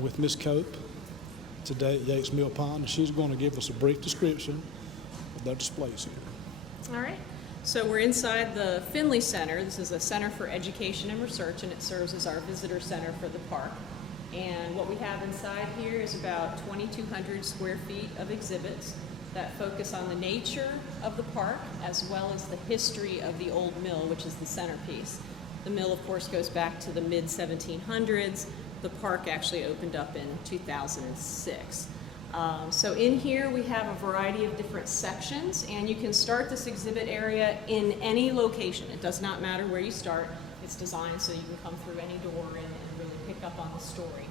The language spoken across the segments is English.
with Miss Cope today at Yates Mill Pond, and she's going to give us a brief description of their displays here. All right. So we're inside the Finley Center. This is a center for education and research, and it serves as our visitor center for the park. And what we have inside here is about 2,200 square feet of exhibits that focus on the nature of the park as well as the history of the old mill, which is the centerpiece. The mill, of course, goes back to the mid-1700s. The park actually opened up in 2006. So in here we have a variety of different sections, and you can start this exhibit area in any location. It does not matter where you start. It's designed so you can come through any door and really pick up on the story.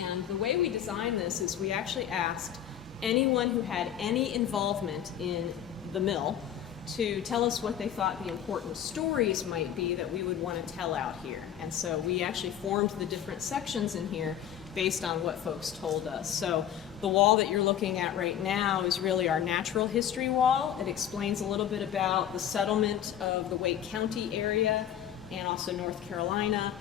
And the way we designed this is we actually asked anyone who had any involvement in the mill to tell us what they thought the important stories might be that we would want to tell out here. And so we actually formed the different sections in here based on what folks told us. So the wall that you're looking at right now is really our natural history wall. It explains a little bit about the settlement of the Wake County area and also North Carolina.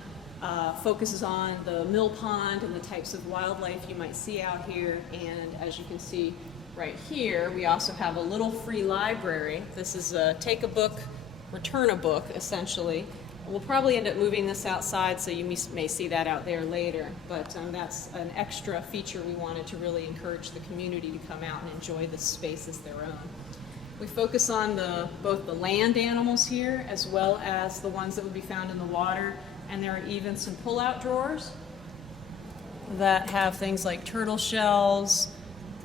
Focuses on the mill pond and the types of wildlife you might see out here. And as you can see right here, we also have a little free library. This is a take a book, return a book, essentially. We'll probably end up moving this outside, so you may see that out there later. But that's an extra feature we wanted to really encourage the community to come out and enjoy this space as their own. We focus on both the land animals here as well as the ones that would be found in the water. And there are even some pull-out drawers that have things like turtle shells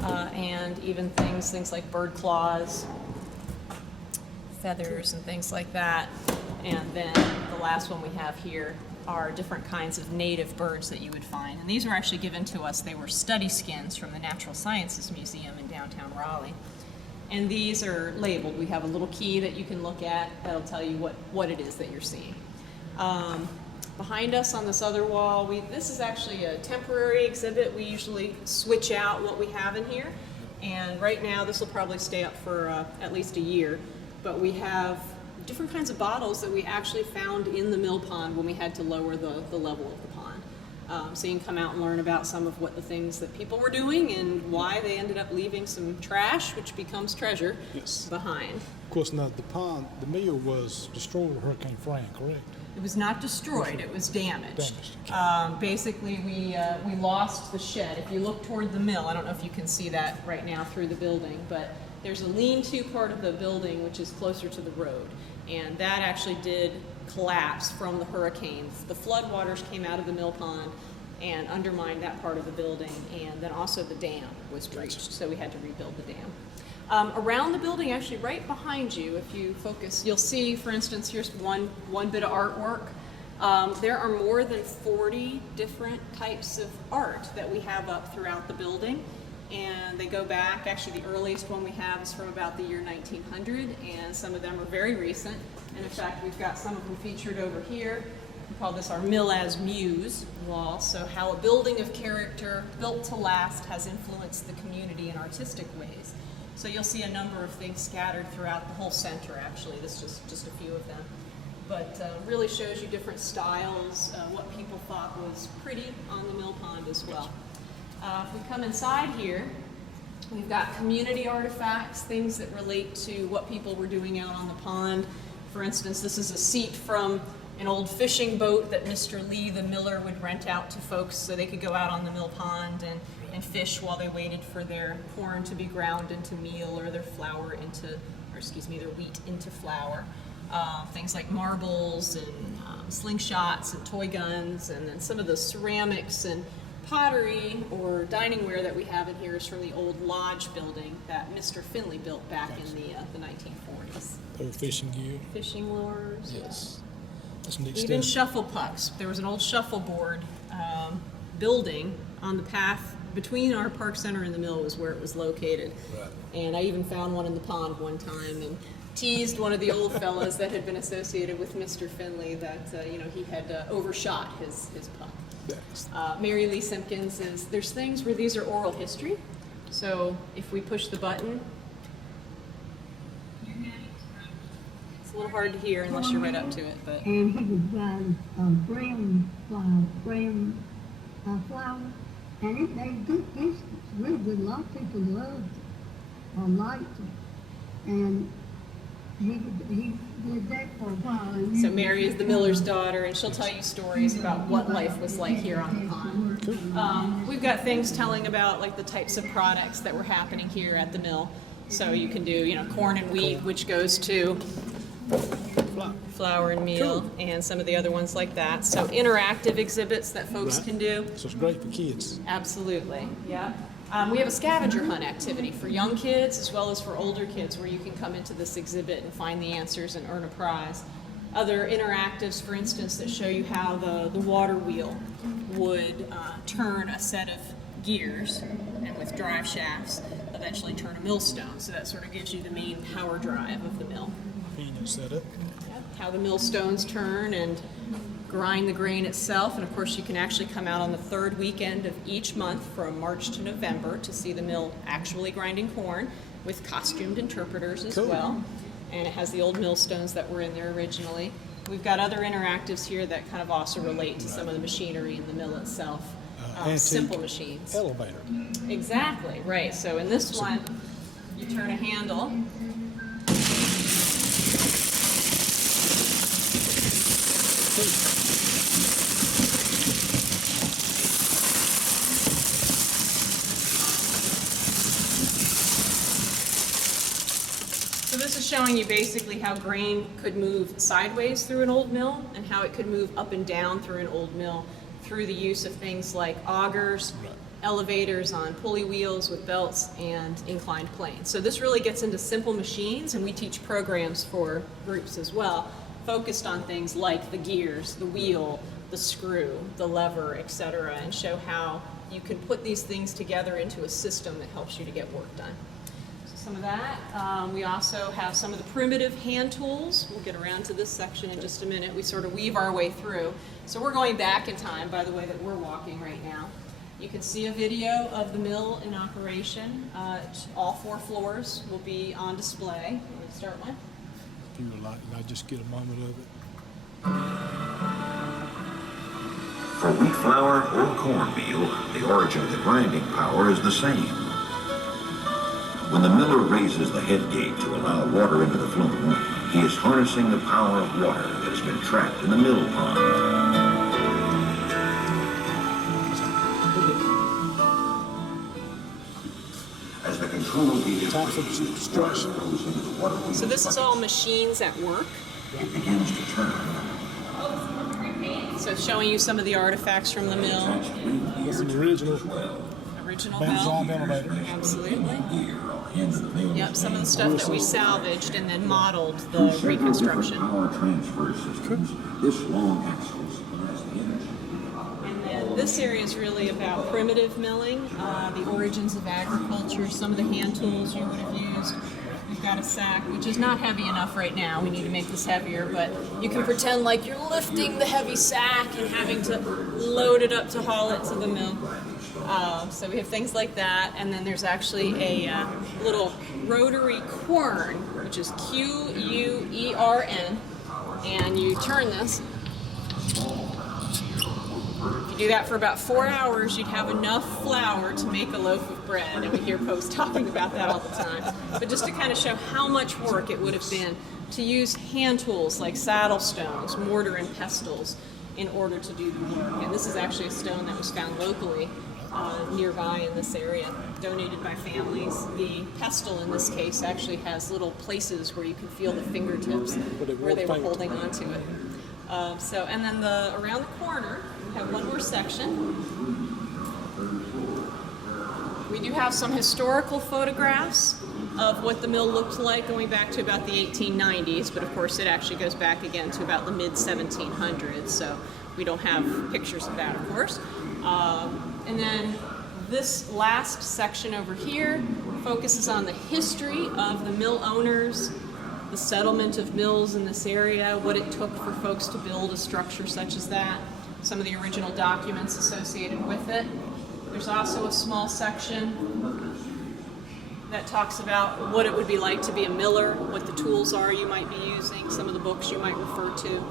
and even things like bird claws, feathers, and things like that. And then the last one we have here are different kinds of native birds that you would find. And these were actually given to us. They were study skins from the Natural Sciences Museum in downtown Raleigh. And these are labeled. We have a little key that you can look at that'll tell you what it is that you're seeing. Behind us on this other wall, this is actually a temporary exhibit. We usually switch out what we have in here. And right now, this will probably stay up for at least a year. But we have different kinds of bottles that we actually found in the mill pond when we had to lower the level of the pond. So you can come out and learn about some of what the things that people were doing and why they ended up leaving some trash, which becomes treasure, behind. Of course, now the mill was destroyed with Hurricane Fran, correct? It was not destroyed, it was damaged. Basically, we lost the shed. If you look toward the mill, I don't know if you can see that right now through the building, but there's a lean-to part of the building which is closer to the road. And that actually did collapse from the hurricanes. The floodwaters came out of the mill pond and undermined that part of the building, and then also the dam was breached, so we had to rebuild the dam. Around the building, actually right behind you, if you focus, you'll see, for instance, here's one bit of artwork. There are more than 40 different types of art that we have up throughout the building, and they go back. Actually, the earliest one we have is from about the year 1900, and some of them are very recent. And in fact, we've got some of them featured over here. We call this our Mill as Muse wall, so how a building of character built to last has influenced the community in artistic ways. So you'll see a number of things scattered throughout the whole center, actually. This is just a few of them. But really shows you different styles, what people thought was pretty on the mill pond as well. If we come inside here, we've got community artifacts, things that relate to what people were doing out on the pond. For instance, this is a seat from an old fishing boat that Mr. Lee, the miller, would rent out to folks so they could go out on the mill pond and fish while they waited for their corn to be ground into meal or their their wheat into flour. Things like marbles and slingshots and toy guns, and then some of the ceramics and pottery or dining ware that we have in here is from the old lodge building that Mr. Finley built back in the 1940s. They were fishing gear. Fishing lures. Yes. That's neat Even stuff. shuffle pucks. There was an old shuffleboard building on the path between our park center and the mill was where it was located. Right. And I even found one in the pond one time and teased one of the old fellas that had been associated with Mr. Finley that he had overshot his puck. Yes. Mary Lee Simpkins there's things where these are oral history. So if we push the button, it's a little hard to hear unless you're right up to it. But and he was flour, and it made good biscuits, really good. A lot of people loved it or liked it, and he did that for a while. And So then- Mary is the miller's daughter, and she'll tell you stories about what life was like here on the pond. We've got things telling about like the types of products that were happening here at the mill. So you can do, you know, corn and wheat, which goes to flour and meal, Cool. and some of the other ones like that. So interactive exhibits that folks Right. can do. So it's great for kids. Absolutely, yeah. We have a scavenger hunt activity for young kids as well as for older kids where you can come into this exhibit and find the answers and earn a prize. Other interactives, for instance, that show you how the water wheel would turn a set of gears and with drive shafts eventually turn a millstone. So that sort of gives you the main power drive of the mill. Convenient setup. How the millstones turn and grind the grain itself. And of course you can actually come out on the third weekend of each month from March to November to see the mill actually grinding corn with costumed interpreters as Cool. well. And it has the old millstones that were in there originally. We've got other interactives here that kind of also relate to some of the machinery in the mill itself. Antique Simple machines. Elevator. Exactly, right. So in this one, you turn a handle. So this is showing you basically how grain could move sideways through an old mill and how it could move up and down through an old mill through the use of things like augers, Right. elevators on pulley wheels with belts, and inclined planes. So this really gets into simple machines, and we teach programs for groups as well, focused on things like the gears, the wheel, the screw, the lever, etc., and show how you can put these things together into a system that helps you to get work done. Some of that. We also have some of the primitive hand tools. We'll get around to this section in just a minute. We sort of weave our way through. So we're going back in time by the way that we're walking right now. You can see a video of the mill in operation. All 4 floors will be on display. Let's start one. If you would like, and I just get a moment of it. For wheat flour or cornmeal, the origin of the grinding power is the same. When the miller raises the head gate to allow water into the flume, he is harnessing the power of water that has been trapped in the mill pond. As the control gate Time for construction. goes into the water wheel So this is all machines at work. it begins to turn. So showing you some of the artifacts from the mill. That's an original Original Benzoin mill. elevator. Absolutely. Into the mill. Yep, some of the stuff that we salvaged and then modeled the Through several reconstruction. different power transfer systems, this long axle supplies the energy. And then this area is really about primitive milling, the origins of agriculture, some of the hand tools you would have used. We've got a sack, which is not heavy enough right now. We need to make this heavier, but you can pretend like you're lifting the heavy sack and having to load it up to haul it to the mill. So we have things like that, and then there's actually a little rotary quern, which is Q-U-E-R-N, and you turn this. If you do that for about 4 hours, you'd have enough flour to make a loaf of bread, and we hear folks talking about that all the time. But just to kind of show how much work it would have been to use hand tools like saddle stones, mortar and pestles in order to do the work. And this is actually a stone that was found locally nearby in this area, donated by families. The pestle in this case actually has little places where you can feel the fingertips where they were holding onto it. And then around the corner, we have one more section. We do have some historical photographs of what the mill looked like going back to about the 1890s, but of course it actually goes back again to about the mid-1700s, so we don't have pictures of that, of course. And then this last section over here focuses on the history of the mill owners, the settlement of mills in this area, what it took for folks to build a structure such as that, some of the original documents associated with it. There's also a small section that talks about what it would be like to be a miller, what the tools are you might be using, some of the books you might refer to.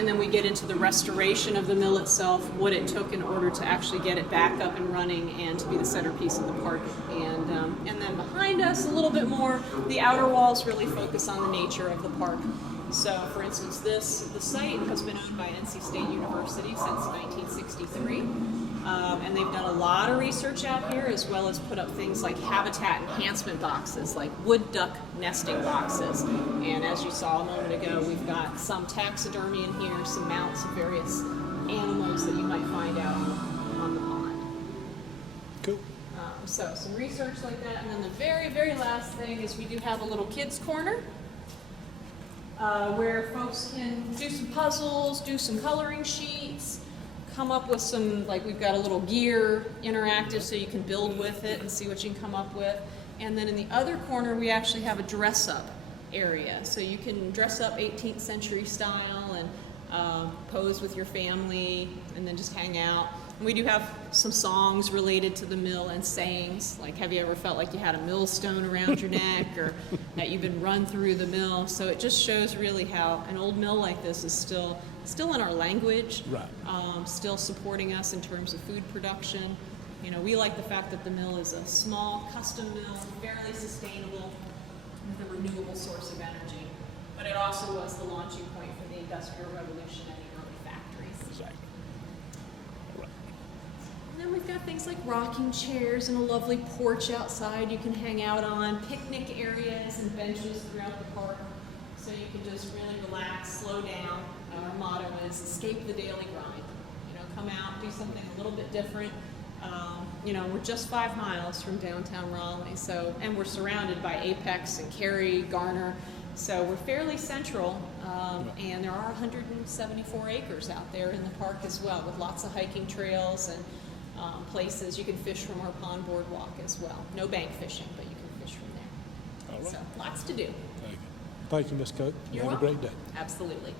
And then we get into the restoration of the mill itself, what it took in order to actually get it back up and running and to be the centerpiece of the park. And then behind us, a little bit more, the outer walls really focus on the nature of the park. So, for instance, the site has been owned by NC State University since 1963. And they've done a lot of research out here, as well as put up things like habitat enhancement boxes, like wood duck nesting boxes. And as you saw a moment ago, we've got some taxidermy in here, some mounts of various animals that you might find out on the pond. Cool. So some research like that. And then the very, very last thing is we do have a little kids corner where folks can do some puzzles, do some coloring sheets, come up with some, like we've got a little gear interactive so you can build with it and see what you can come up with. And then in the other corner we actually have a dress up area. So you can dress up 18th century style and pose with your family and then just hang out. And we do have some songs related to the mill and sayings, like have you ever felt like you had a millstone around your neck or that you've been run through the mill. So it just shows really how an old mill like this is still in our language, right. Still supporting us in terms of food production. You know, we like the fact that the mill is a small custom mill, fairly sustainable, with a renewable source of energy. But it also was the launching point for the Industrial Revolution and the early factories. Exactly. All right. And then we've got things like rocking chairs and a lovely porch outside you can hang out on, picnic areas and benches throughout the park. So you can just really relax, slow down. Our motto is escape the daily grind. You know, come out, do something a little bit different. You know, we're just 5 miles from downtown Raleigh, and we're surrounded by Apex and Cary, Garner, so we're fairly central, and there are 174 acres out there in the park as well, with lots of hiking trails and places you can fish from our pond boardwalk as well. No bank fishing, but you can fish from there. All right. So lots to do. Thank you, Ms. Cook. You're Have welcome. a great day. Absolutely.